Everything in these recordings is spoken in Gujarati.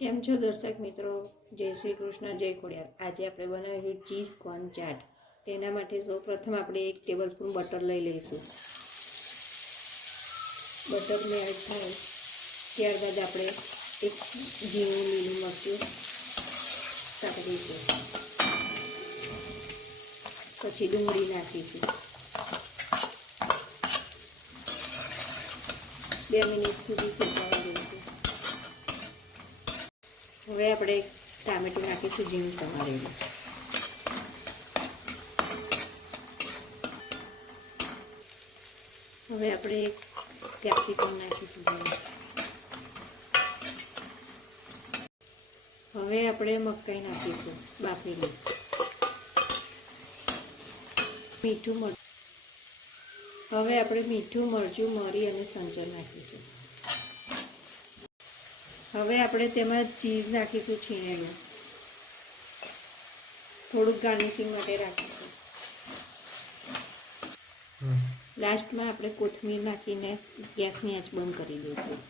કેમ છો દર્શક મિત્રો? જય શ્રી કૃષ્ણ, જય ખોડિયાર. આજે આપણે બનાવીશું ચીઝ કોર્ન ચાટ. તેના માટે સૌપ્રથમ આપણે 1 ટેબલસ્પૂન બટર લઈ લઈશું. બટર મેલ્ટ થાય ત્યારબાદ આપણે એક ઝીણું લીલું મરચું કાપી દઈશું. પછી ડુંગળી નાખીશું. 2 મિનિટ સુધી શેકવા દઈશું. હવે આપણે ટામેટું નાખીશું ઝીણું સમારેલું. હવે આપણે કેપ્સિકમ નાખીશું. હવે આપણે મકાઈ નાખીશું બાફેલી. હવે આપણે મીઠું, મરચું, મરી અને સંચળ નાખીશું. હવે આપણે તેમાં ચીઝ નાખીશું છીણેલું. થોડુંક ગાર્નિશિંગ માટે રાખીશું. લાસ્ટમાં આપણે કોથમીર નાખીને ગેસની આંચ બંધ કરી દઈશું.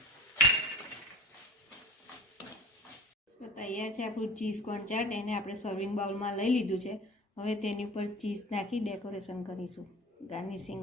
તો તૈયાર છે આપણું ચીઝ કોર્ન ચાટ. એને આપણે સર્વિંગ બાઉલમાં લઈ લીધું છે. હવે તેની ઉપર ચીઝ નાખી ડેકોરેશન કરીશું. ગાર્નિશિંગ